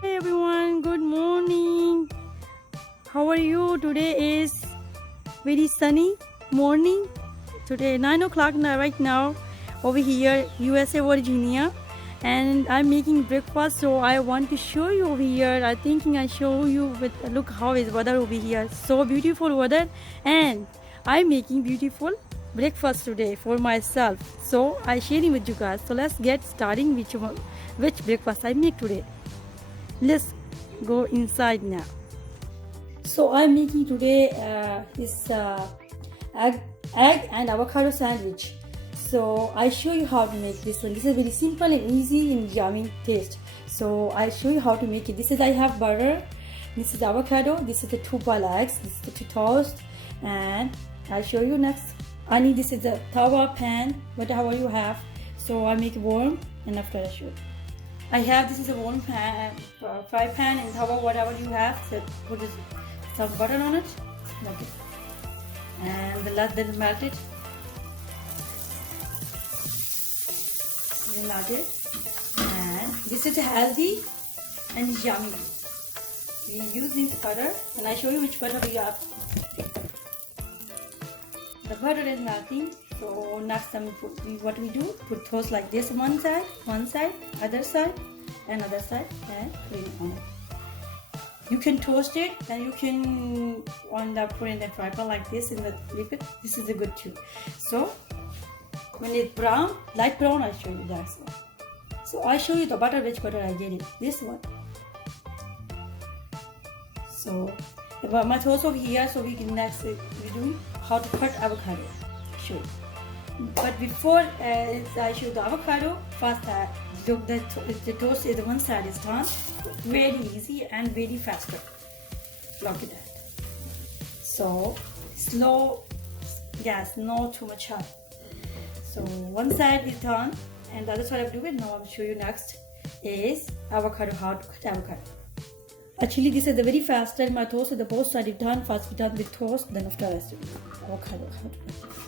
Hey everyone, good morning. How are you? Today is very sunny morning. Today 9 o'clock right now over here, USA, Virginia, and I'm making breakfast. So I want to show you over here. I thinking I show you with look how is weather over here. So beautiful weather, and I'm making beautiful breakfast today for myself. So I sharing with you guys. So let's get starting which breakfast I make today. Let's go inside now. So I'm making today this egg and avocado sandwich. So I show you how to make this one. This is very simple and easy and yummy taste. So I show you how to make it. This is I have butter. This is avocado. This is the 2 boiled eggs. This is the 2 toast. And I'll show you next. I need this is a tawa pan, whatever you have. So I make it warm and after I show you. I have this is a warm pan, fry pan and tawa, whatever you have. So put some butter on it. Okay. And then melt it. Then melt it. And this is healthy and yummy. We use this butter, and I show you which butter we have. The butter is melting. So next time what we do, put toast like this, one side, other side, another side, and put it on it. You can toast it, and you can put in the fry pan like this in the liquid. This is a good too. So when it's brown, light brown, I'll show you that one. So I show you the butter, which butter I get it. This one. So my toast over here, so we can next we do how to cut avocado. Show you. But before I show the avocado, first look the toast is one side is done. Very easy and very faster. Look at that. So slow gas, not too much hot. So one side is done, and the other side I do it. Now I'll show you next is avocado, how to cut avocado. Actually, this is the very fast and my toast is the both side is done. First we done with toast, then after I do avocado. How to cut.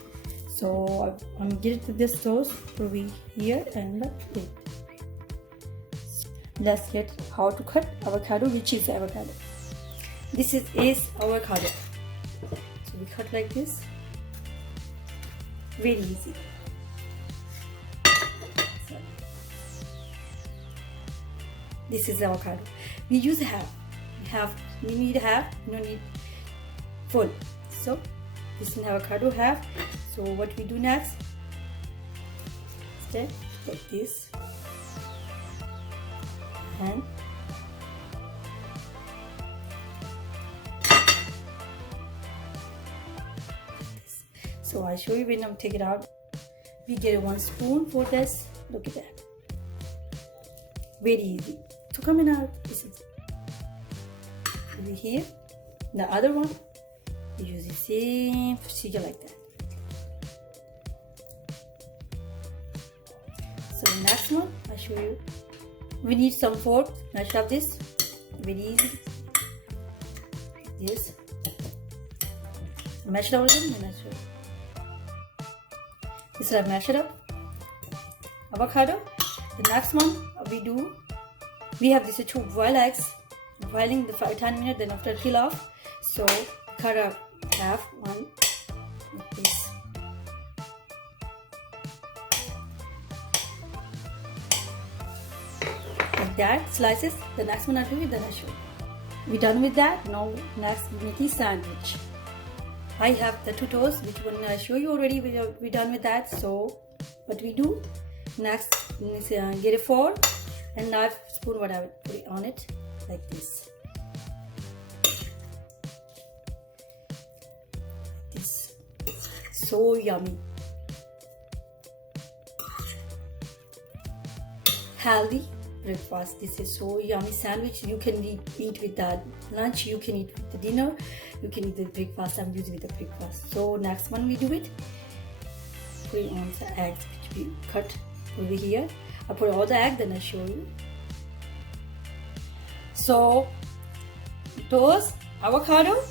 So I'm getting to this toast over here and it. Let's get how to cut avocado, which is avocado. This is avocado. So we cut like this. Very easy. So, this is avocado. We use half. We need half. No need full. So this is avocado half. So what we do next? Step like this, and this. So I show you when I take it out. We get 1 spoon for this. Look at that. Very easy. So coming out, this is over here. The other one, we use the same procedure like that. So the next one, I'll show you. We need some fork. Mash up this. Very easy. This. Mash it up again. Then I'll show you. This is I mash it up. Avocado. The next one we have these 2 boiled eggs. Boiling the 10 minutes. Then after peel off. So cut up half one like this. Like that, slices. The next one I'll do it, then I'll show you. We're done with that. Now next we're making sandwich. I have the 2 toasts, which one I show you already. We're done with that. So what we do next is get a fork and knife, spoon, whatever, put it on it like this. This so yummy, healthy breakfast. This is so yummy sandwich. You can eat with that lunch, you can eat with the dinner, you can eat the breakfast. I'm using with the breakfast. So next one we do it, put it on the eggs which we cut over here. I put all the egg, then I show you. So toast, avocado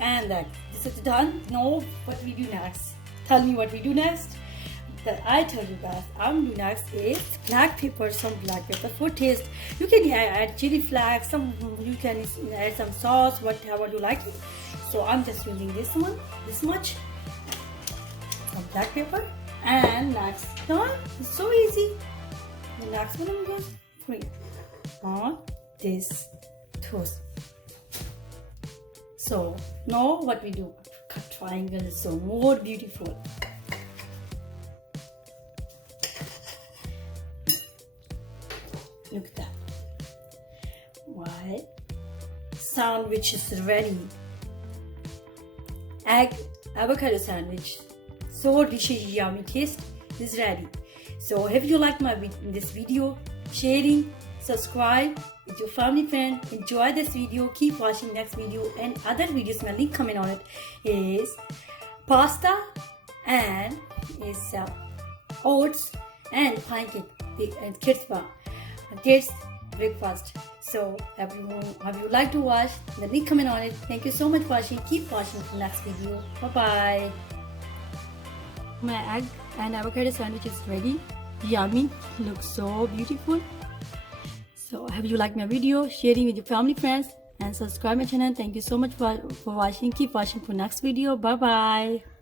and egg. This is done. Now what we do next? Tell me what we do next. that I told you guys I'm doing next is black pepper, some black pepper for taste. You can add chili flakes, you can add some sauce, whatever you like it. So I'm just using this one, this much, some black pepper. And next one, it's so easy. The next one I'm going to put on this toast. So now what we do, cut triangle, so more beautiful. Look at that. Right, sandwich is ready. Egg avocado sandwich, so delicious, yummy taste is ready. So if you like this video, sharing, subscribe with your family friend, enjoy this video, keep watching next video and other videos. My link comment on it is pasta and is oats and pancake and kids breakfast. So have you like to watch, the link comment on it. Thank you so much for watching. Keep watching for next video. Bye bye. My egg and avocado sandwich is ready. Yummy, looks so beautiful. So have you liked my video, sharing with your family friends and subscribe my channel. Thank you so much for watching. Keep watching for next video. Bye bye.